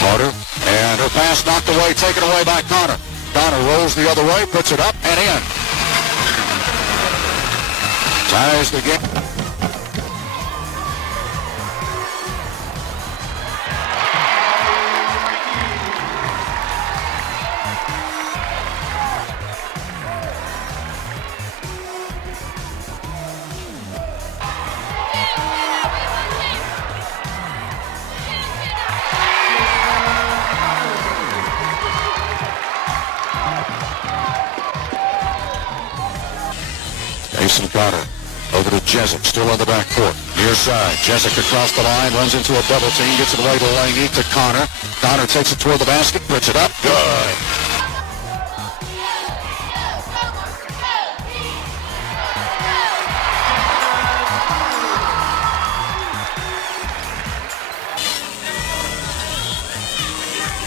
Carter, and her pass knocked away, taken away by Connor. Connor rolls the other way, puts it up and in. Ties the game. Mason Carter over to Jezik, still on the back court. Near side, Jezik across the line, runs into a double team, gets it away to Lange, to Connor. Connor takes it toward the basket, puts it up, good.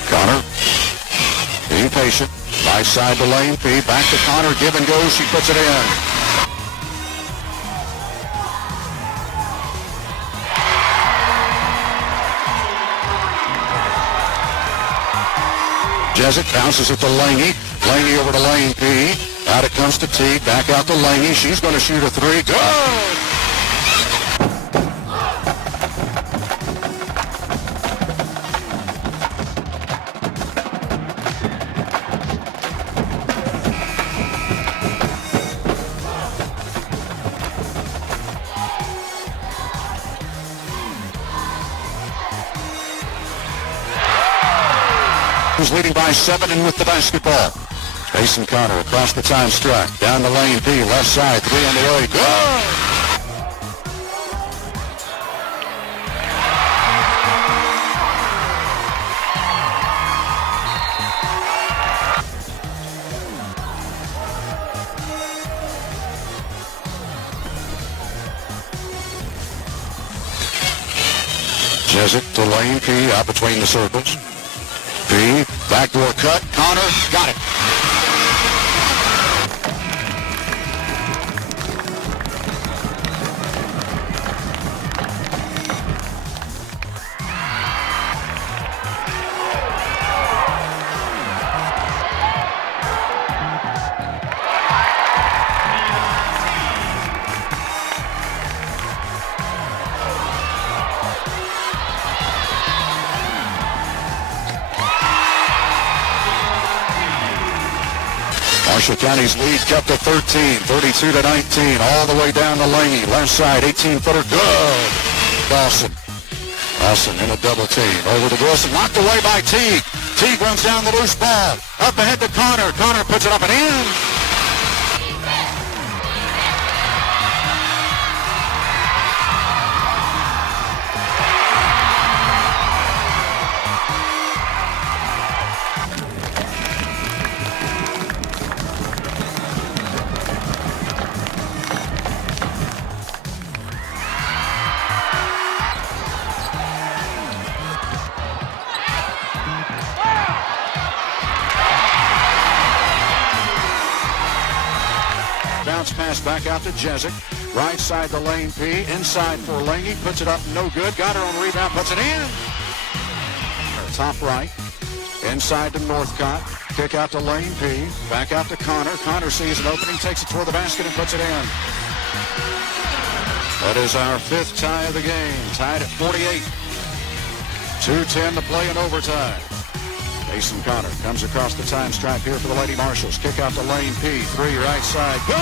Connor, being patient, right side to Lane P, back to Connor, give and go, she puts it in. Jezik bounces it to Lange. Lange over to Lane P. Out it comes to Teague. Back out to Lange. She's going to shoot a three. Good! Who's leading by 7 and with the basketball. Mason Connor across the time stripe. Down the lane P, left side, three on the way. Good! Jezik to lane P, out between the circles. P, backdoor cut, Connor, got it. Marshall County's lead kept to 13, 32 to 19, all the way down to Lange. Left side, 18-footer, good. Dawson in a double team. Over to Wilson, knocked away by Teague. Teague runs down the loose ball. Up ahead to Connor. Connor puts it up and in. Bounce pass back out to Jezik. Right side to Lane P. Inside for Lange. Puts it up, no good. Got her on the rebound, puts it in. Top right. Inside to Northcott. Kick out to Lane P. Back out to Connor. Connor sees an opening, takes it toward the basket and puts it in. That is our fifth tie of the game. Tied at 48. 2:10 to play in overtime. Mason Connor comes across the time stripe here for the Lady Marshals. Kick out to Lane P. Three right side. Good!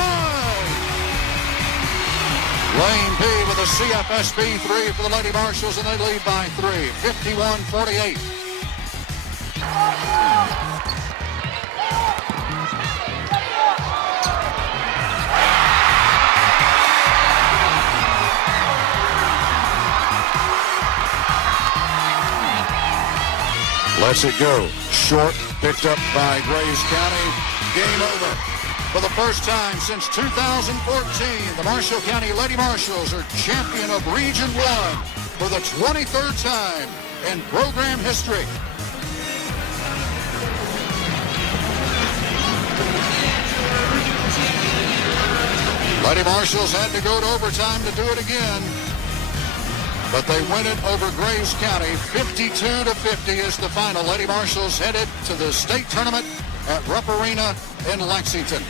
Lane P with a CFSB three for the Lady Marshals, and they lead by 3. 51-48. Lets it go. Short, picked up by Graves County. Game over. For the first time since 2014, the Marshall County Lady Marshals are champion of Region 1 for the 23rd time in program history. Lady Marshals had to go to overtime to do it again. but they win it over Graves County 52-50 is the final. Lady Marshals headed to the state tournament at Rupp Arena in Lexington.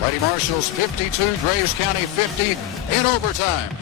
Lady Marshals 52, Graves County 50 in overtime.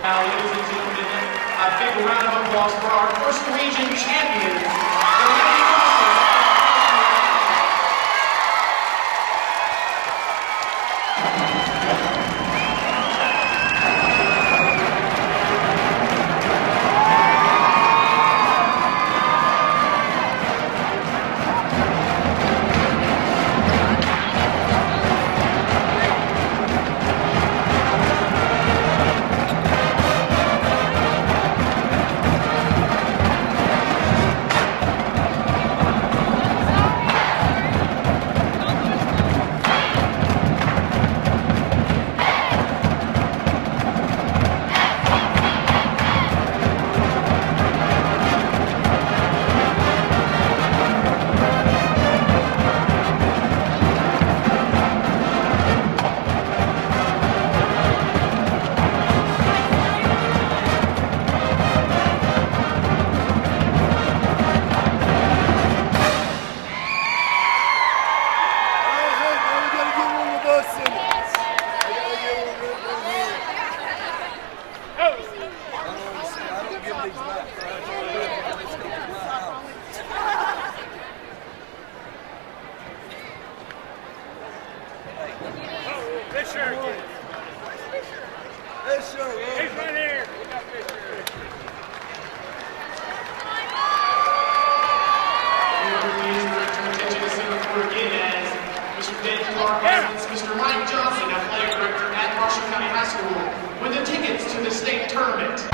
Now, ladies and gentlemen, a big round of applause for our first region champions, the Lady Marshals. Mr. Mike Johnson, athletic director at Marshall County High School, with the tickets to the state tournament.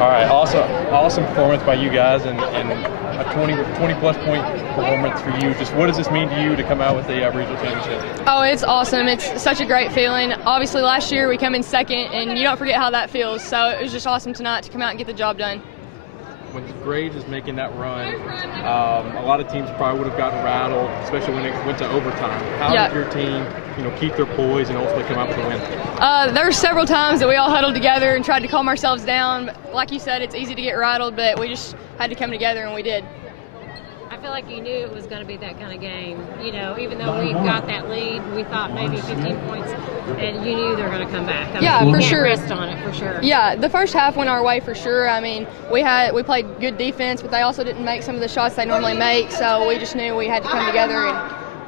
All right, awesome performance by you guys, and a 20 plus point performance for you. Just what does this mean to you to come out with the regional championship? Oh, it's awesome. It's such a great feeling. Obviously, last year we come in second, and you don't forget how that feels. So it was just awesome tonight to come out and get the job done. when Graves is making that run, a lot of teams probably would have gotten rattled, especially when it went to overtime. How did your team, keep their poise and ultimately come out with a win? There were several times that we all huddled together and tried to calm ourselves down. But like you said, it's easy to get rattled, but we just had to come together, and we did. I feel like you knew it was going to be that kind of game. Even though we got that lead, we thought maybe 15 points, and you knew they were going to come back. I mean, for sure. Rest on it for sure. Yeah, the first half went our way for sure. I mean, we played good defense, but they also didn't make some of the shots they normally make, so we just knew we had to come together,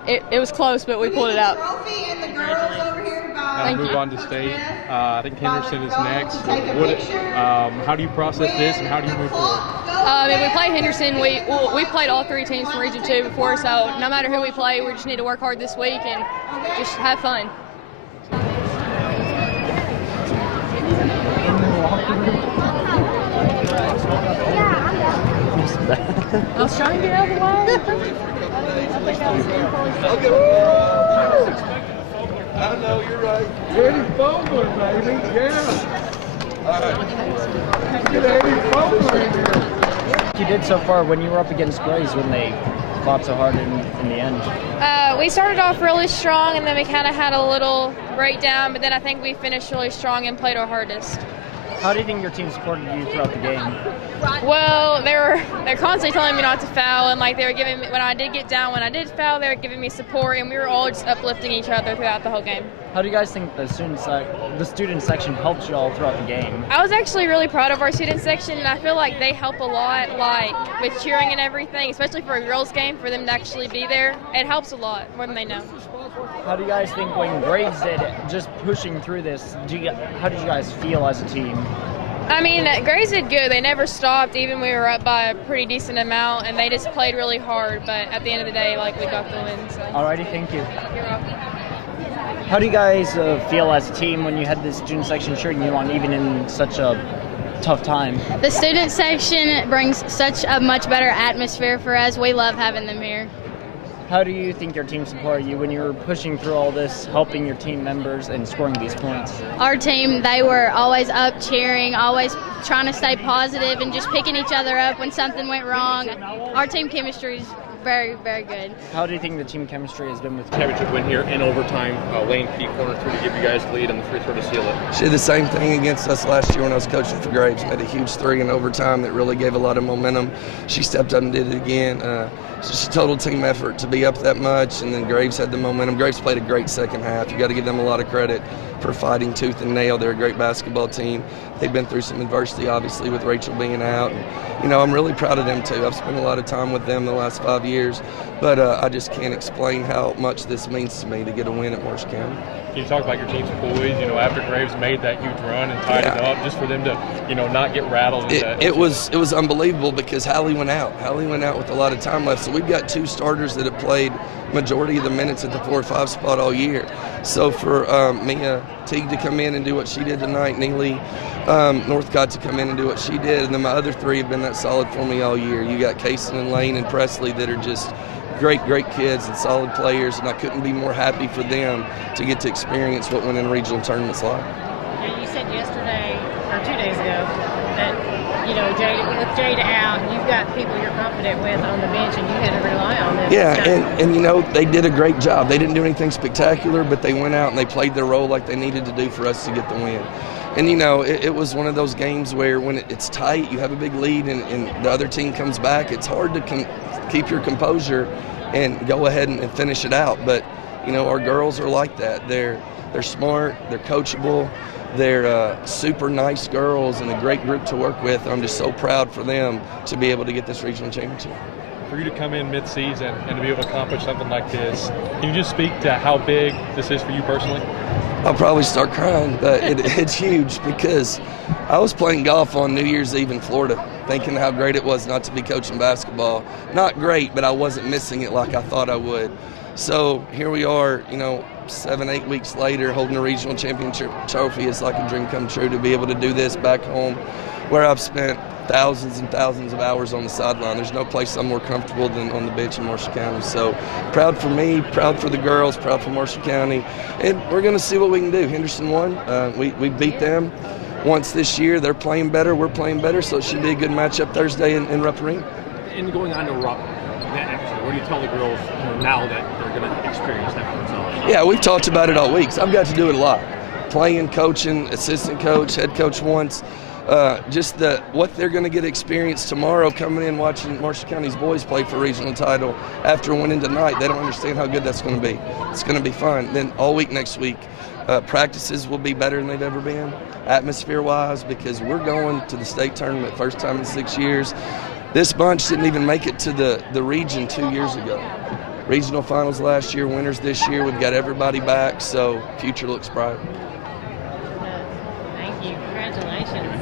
and it was close, but we pulled it out. Now move on to state. I think Henderson is next. How do you process this, and how do you move forward? If we play Henderson, we've played all 3 teams from Region 2 before, so no matter who we play, we just need to work hard this week and just have fun. I was trying to get out of the way. I know, you're right. Eddie Fogler, baby, yeah. All right. Get Eddie Fogler in here. You did so far when you were up against Grays when they fought so hard in the end? We started off really strong, and then we kind of had a little breakdown, but then I think we finished really strong and played our hardest. How do you think your team supported you throughout the game? Well, they're constantly telling me not to foul, and like they were giving me, when I did get down, when I did foul, they were giving me support, and we were all just uplifting each other throughout the whole game. How do you guys think the student section helped you all throughout the game? I was actually really proud of our student section, and I feel like they help a lot, like with cheering and everything, especially for a girls' game, for them to actually be there. It helps a lot, more than they know. How do you guys think when Graves did it, just pushing through this, how did you guys feel as a team? I mean, Grays did good. They never stopped, even we were up by a pretty decent amount, and they just played really hard. But at the end of the day, we got the win. So. Alrighty, thank you. You're welcome. How do you guys feel as a team when you had this student section cheering you on, even in such a tough time? The student section brings such a much better atmosphere for us. We love having them here. How do you think your team supported you when you were pushing through all this, helping your team members and scoring these points? Our team, they were always up cheering, always trying to stay positive and just picking each other up when something went wrong. Our team chemistry is very, very good. How do you think the team chemistry has been with you? Championship win here in overtime. Lane P corner 3 to give you guys the lead and the free throw to seal it. She did the same thing against us last year when I was coaching for Graves. Made a huge 3 in overtime that really gave a lot of momentum. She stepped up and did it again. It's just a total team effort to be up that much, and then Graves had the momentum. Graves played a great second half. You got to give them a lot of credit for fighting tooth and nail. They're a great basketball team. They've been through some adversity, obviously, with Rachel being out. And, I'm really proud of them, too. I've spent a lot of time with them the last 5 years, but I just can't explain how much this means to me to get a win at Marshall County. Can you talk about your team's poise, after Graves made that huge run and tied it up, just for them to, not get rattled? It was unbelievable because Hallie went out. Hallie went out with a lot of time left. So we've got 2 starters that have played majority of the minutes at the 4 or 5 spot all year. So for Mia Teague to come in and do what she did tonight, Neely Northcott to come in and do what she did, and then my other 3 have been that solid for me all year. You got Kaysen and Lane and Presley that are just great kids and solid players, and I couldn't be more happy for them to get to experience what winning regional tournaments like. You said yesterday, or 2 days ago, that, with Jada out, you've got people you're confident with on the bench, and you had to rely on them. Yeah, and they did a great job. They didn't do anything spectacular, but they went out and they played their role like they needed to do for us to get the win. And, it was one of those games where when it's tight, you have a big lead, and the other team comes back, it's hard to keep your composure and go ahead and finish it out. But, our girls are like that. They're smart, they're coachable, they're super nice girls and a great group to work with. I'm just so proud for them to be able to get this regional championship. For you to come in mid-season and to be able to accomplish something like this, can you just speak to how big this is for you personally? I'll probably start crying, but it's huge because I was playing golf on New Year's Eve in Florida, thinking how great it was not to be coaching basketball. Not great, but I wasn't missing it like I thought I would. So here we are, 7-8 weeks later, holding a regional championship trophy. It's like a dream come true to be able to do this back home where I've spent thousands and thousands of hours on the sideline. There's no place I'm more comfortable than on the bench in Marshall County. So proud for me, proud for the girls, proud for Marshall County. And we're going to see what we can do. Henderson won. We beat them. once this year. They're playing better, we're playing better, so it should be a good matchup Thursday in Rupp Arena. And going on to Rupp, what do you tell the girls now that they're going to experience that for themselves? Yeah, we've talked about it all week. So I've got to do it a lot. Playing, coaching, assistant coach, head coach once. Just what they're going to get experience tomorrow coming in watching Marshall County's boys play for regional title after winning tonight. They don't understand how good that's going to be. It's going to be fun. Then all week next week, practices will be better than they've ever been, atmosphere-wise, because we're going to the state tournament first time in 6 years. This bunch didn't even make it to the region 2 years ago. Regional finals last year, winners this year. We've got everybody back, so future looks bright. Thank you. Congratulations.